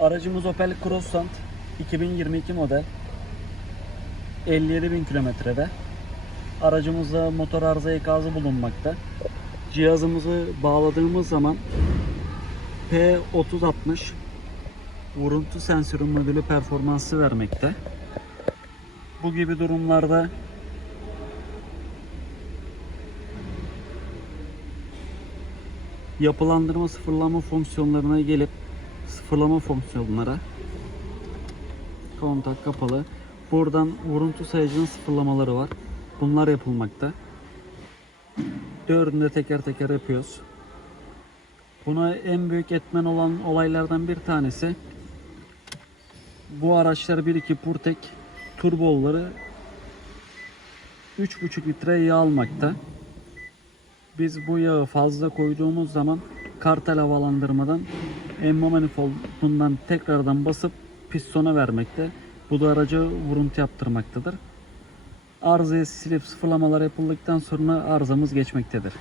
Aracımız Opel Crossland 2022 model. 57 bin kilometrede. Aracımızda motor arıza ikazı bulunmakta. Cihazımızı bağladığımız zaman P3060 vuruntu sensörü modülü performansı vermekte. Bu gibi durumlarda yapılandırma sıfırlama fonksiyonlarına gelip sıfırlama fonksiyonlara kontak kapalı. Buradan vuruntu sayacının sıfırlamaları var. Bunlar yapılmakta. Dördünü de teker teker yapıyoruz. Buna en büyük etmen olan olaylardan bir tanesi bu araçlar 1.2 Purtek turboları 3.5 litre yağ almakta. Biz bu yağı fazla koyduğumuz zaman kartal havalandırmadan emma manifoldundan tekrardan basıp pistona vermekte. Bu da araca vuruntu yaptırmaktadır. Arızayı silip sıfırlamalar yapıldıktan sonra arızamız geçmektedir.